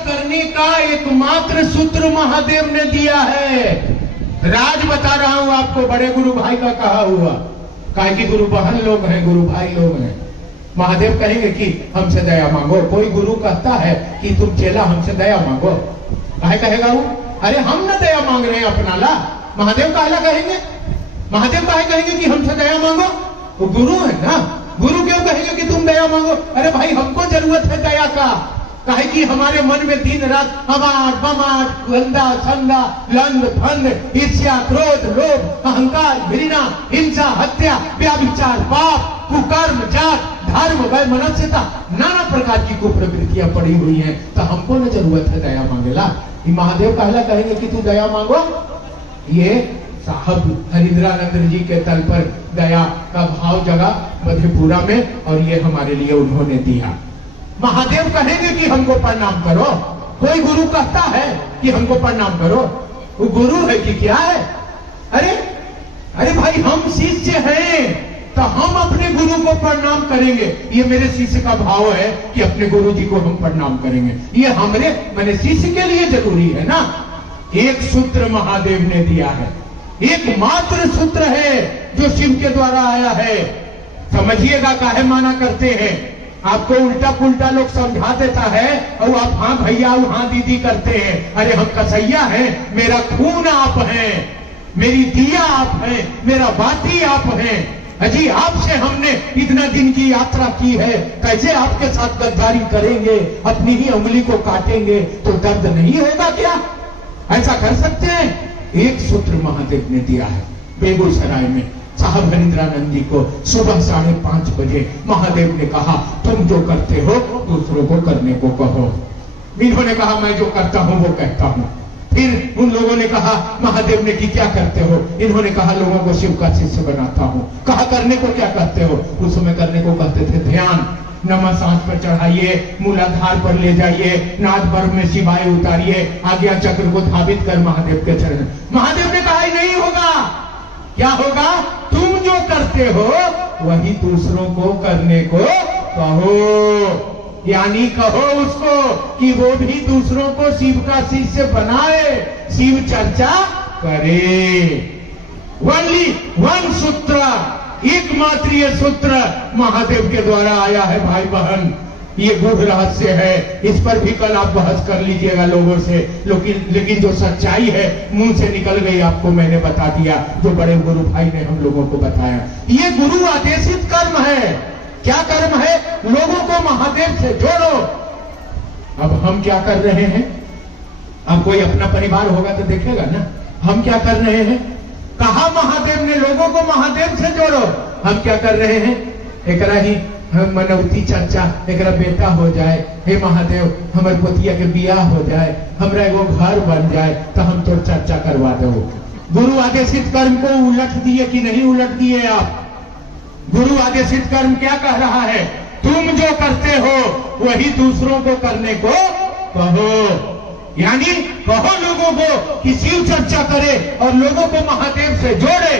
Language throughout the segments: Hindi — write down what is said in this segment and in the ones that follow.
करने का एकमात्र सूत्र महादेव ने दिया है। राज बता रहा हूं आपको, बड़े गुरु भाई का कहा हुआ, काहे कि गुरु बहन लोग हैं, गुरु भाई लोग हैं। महादेव कहेंगे कि हमसे दया मांगो। कोई गुरु कहता है कि तुम चेला हमसे दया मांगो, काहे कहेगा वो? अरे हम ना दया मांग रहे हैं अपना ला, महादेव काहे कहेंगे? महादेव काहे कहेंगे कि हमसे दया मांगो? वो गुरु है ना, गुरु क्यों कहेंगे कि तुम दया मांगो? अरे भाई हमको जरूरत है दया का, काहे कि हमारे मन में दिन रात हमाट बमाट गंदा संदा लंग फंद ईर्ष्या क्रोध लोभ अहंकार घृणा हिंसा हत्या व्यभिचार पाप कुकर्म जात धर्म वै मनस्यता नाना प्रकार की कुप्रवृत्तियां पड़ी हुई हैं। तो हमको न जरूरत है दया मांगेला। ये महादेव कहला कहेंगे कि तू दया मांगो। ये साहब हरिंद्रानंद जी के तल पर दया का भाव जगा मधेपुरा में, और ये हमारे लिए उन्होंने दिया। महादेव कहेंगे कि हमको प्रणाम करो। कोई गुरु कहता है कि हमको प्रणाम करो, वो गुरु है कि क्या है? अरे भाई हम शिष्य हैं तो हम अपने गुरु को प्रणाम करेंगे। ये मेरे शिष्य का भाव है कि अपने गुरु जी को हम प्रणाम करेंगे। ये हमरे मैंने शिष्य के लिए जरूरी है ना। एक सूत्र महादेव ने दिया है, एकमात्र सूत्र है जो शिव के द्वारा आया है। समझिएगा काहे माना करते हैं। आपको उल्टा पुल्टा लोग समझा देता है और आप हाँ भैया हाँ दीदी करते हैं। अरे हम कसैया हैं, मेरा खून आप हैं, मेरी दिया आप हैं, मेरा बाती आप हैं। अजी आपसे हमने इतना दिन की यात्रा की है, कैसे आपके साथ गद्दारी करेंगे, अपनी ही उंगली को काटेंगे तो दर्द नहीं होगा क्या? ऐसा कर सकते हैं? एक सूत्र महादेव ने दिया है। बेगूसराय में साहब हरिंद्रानंद जी को सुबह 5:30 बजे महादेव ने कहा, तुम जो करते हो दूसरों को करने को कहो। इन्होंने कहा मैं जो करता हूं वो कहता हूं। फिर उन लोगों ने कहा महादेव ने कि क्या करते हो? इन्होंने कहा लोगों को शिव का शिष्य बनाता हूं। कहा करने को क्या कहते हो? उस समय करने को कहते थे ध्यान। नमः सांस पर चढ़ाइए, मूलाधार पर ले जाइए, नाद पर्व में शिवाय उतारिए, आज्ञा चक्र को धावित कर महादेव के चरण। महादेव ने कहा नहीं होगा। क्या होगा? तुम जो करते हो वही दूसरों को करने को कहो। यानी कहो उसको कि वो भी दूसरों को शिव का शिष्य बनाए, शिव चर्चा करे। ओनली वन सूत्र, एकमात्र ये सूत्र महादेव के द्वारा आया है भाई बहन। ये गूढ़ रहस्य है, इस पर भी कल आप बहस कर लीजिएगा लोगों से। लेकिन जो सच्चाई है मुंह से निकल गई, आपको मैंने बता दिया, जो बड़े गुरु भाई ने हम लोगों को बताया। ये गुरु आदेशित कर्म है। क्या कर्म है? लोगों को महादेव से जोड़ो। अब हम क्या कर रहे हैं? अब कोई अपना परिवार होगा तो देखेगा ना, हम क्या कर रहे हैं? कहा महादेव ने लोगों को महादेव से जोड़ो। हम क्या कर रहे हैं? एकरा ही मनौती चर्चा, एकरा बेटा हो जाए, हे महादेव हमारे पोतिया के बियाह हो जाए, हमरा एगो घर बन जाए तो हम तो चर्चा करवा दो। गुरु आदेशित कर्म को उलट दिए कि नहीं उलट दिए आप? गुरु आदेशित कर्म क्या कह रहा है? तुम जो करते हो वही दूसरों को करने को कहो। यानी कहो लोगों को कि शिव चर्चा करे और लोगों को महादेव से जोड़े।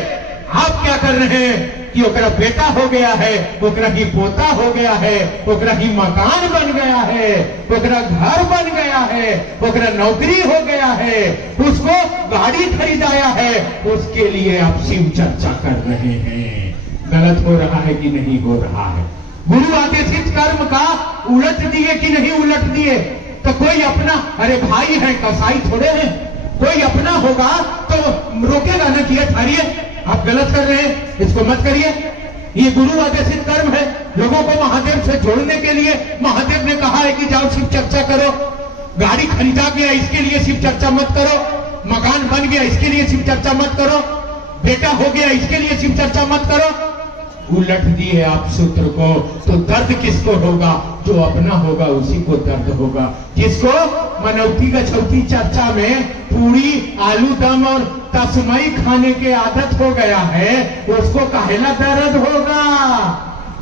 आप क्या कर रहे हैं कि ओकरा बेटा हो गया है, ओकरा ही पोता हो गया है, ओकरा ही मकान बन गया है, ओकरा घर बन गया है, ओकरा नौकरी हो गया है, उसको गाड़ी खरीदाया है, उसके लिए आप शिव चर्चा कर रहे हैं। गलत हो रहा है कि नहीं हो रहा है? गुरु आदेशित कर्म का उलट दिए कि नहीं उलट दिए? तो कोई अपना, अरे भाई है कसाई थोड़े हैं, कोई अपना होगा तो रोकेगा ना कि ठहरिए आप गलत कर रहे हैं, इसको मत करिए। ये गुरु आदेशित कर्म है। लोगों को महादेव से जोड़ने के लिए महादेव ने कहा है कि जाओ शिव चर्चा करो। गाड़ी खरीदा गया इसके लिए शिव चर्चा मत करो, मकान बन गया इसके लिए शिव चर्चा मत करो, बेटा हो गया इसके लिए शिव चर्चा मत करो। उलट दिए आप सूत्र को, तो दर्द किसको होगा? जो अपना होगा उसी को दर्द होगा। जिसको मनौती गछौती चर्चा में पूरी आलू दम और तस्मई खाने के आदत हो गया है, उसको काहेला दर्द होगा?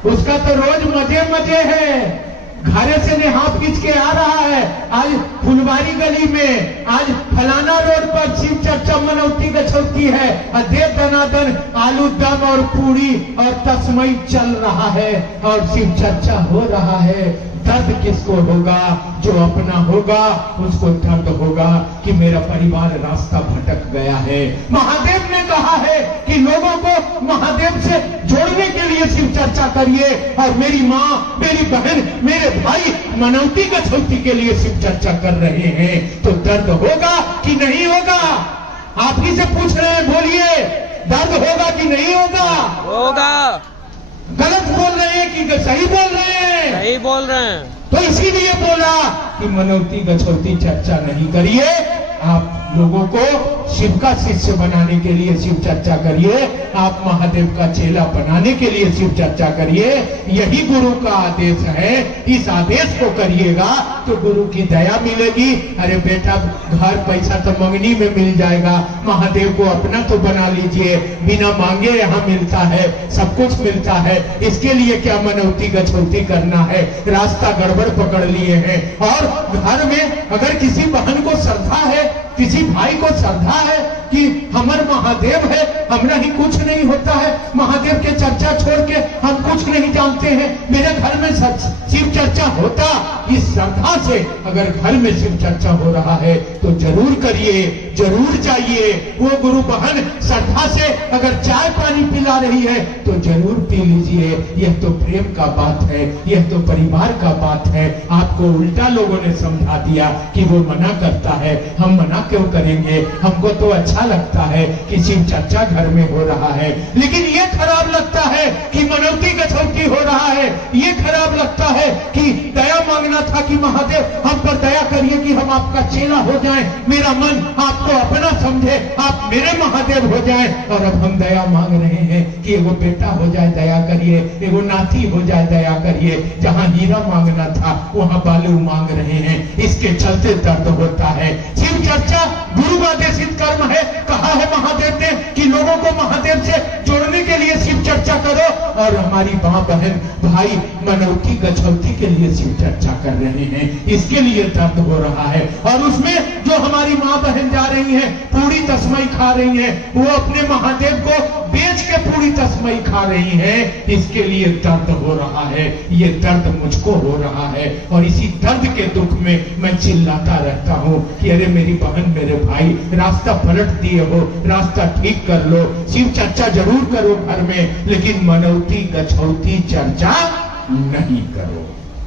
उसका तो रोज मजे मजे है। घरे से नेहाप खींच के आ रहा है, आज फुलवारी गली में, आज फलाना रोड पर शिव चर्चा मनौती गछौती है, देव दनादन आलू दम और पूरी और तस्मई चल रहा है और शिव चर्चा हो रहा है। दर्द किसको होगा? जो अपना होगा उसको दर्द होगा कि मेरा परिवार रास्ता भटक गया है। महादेव ने कहा है कि लोगों को महादेव से जोड़ने के लिए शिव चर्चा करिए, और मेरी माँ, मेरी बहन, मेरे भाई मनौती गछौती के लिए शिव चर्चा कर रहे हैं, तो दर्द होगा कि नहीं होगा? आप ही से पूछ रहे हैं, बोलिए, दर्द होगा कि नहीं होगा? होगा। गलत बोल रहे हैं कि सही बोल रहे हैं? सही बोल रहे हैं। तो इसीलिए बोला कि मनौती गछौती चर्चा नहीं करिए, आप लोगों को शिव का शिष्य बनाने के लिए शिव चर्चा करिए, आप महादेव का चेला बनाने के लिए शिव चर्चा करिए। यही गुरु का आदेश है, इस आदेश को करिएगा तो गुरु की दया मिलेगी। अरे बेटा, घर पैसा तो मंगनी में मिल जाएगा, महादेव को अपना तो बना लीजिए, बिना मांगे यहाँ मिलता है, सब कुछ मिलता है, इसके लिए क्या मनौती गछौती करना है? रास्ता गड़बड़ पकड़ लिए हैं। और घर में अगर किसी बहन को श्रद्धा है, किसी भाई को श्रद्धा है कि हमर महादेव है, हमरा ही कुछ नहीं होता है, महादेव के चर्चा छोड़ के हम कुछ नहीं जानते हैं, मेरे घर में शिव चर्चा होता, इस श्रद्धा से अगर घर में शिव चर्चा हो रहा है तो जरूर करिए, जरूर जाइए। वो गुरु बहन श्रद्धा से अगर चाय पानी पिला रही है तो जरूर पी लीजिए। यह तो प्रेम का बात है, यह तो परिवार का बात है। आपको उल्टा लोगों ने समझा दिया कि वो मना करता है, हम मना क्यों करेंगे? हमको तो अच्छा लगता है कि शिव चर्चा घर में हो रहा है। लेकिन ये खराब लगता है कि मनौती गछौती हो रहा है, ये खराब लगता है कि दया मांगना था कि महादेव हम पर दया करिए कि हम आपका चेला हो जाएं, मेरा मन आपको अपना समझे, आप मेरे महादेव हो जाएं। और अब हम दया मांग रहे हैं कि एगो बेटा हो जाए, दया करिए, एगो नाती हो जाए, दया करिए। जहां हीरा मांगना था वहां बालू मांग रहे हैं, इसके चलते दर्द होता है। शिव चर्चा गुरु आदेशित कर्म है, कहा है महादेव ने कि लोगों को महादेव से जोड़ने के लिए शिव चर्चा करो, और हमारी मां बहन भाई मनौती गछौती के लिए शिव चर्चा कर रहे हैं, इसके लिए दर्द हो रहा है। और उसमें जो हमारी मां बहन जा रही है, पूरी तस्मई खा रही है, वो अपने महादेव को बेच के पूरी तस्मई खा रही है, इसके लिए दर्द हो रहा है। ये दर्द मुझको हो रहा है, और इसी दर्द के दुख में मैं चिल्लाता रहता हूं कि अरे मेरी बहन, मेरे भाई, रास्ता पलट दिए हो, रास्ता ठीक कर लो। शिव चर्चा जरूर करो घर में, लेकिन मनौती गछौती चर्चा नहीं करो।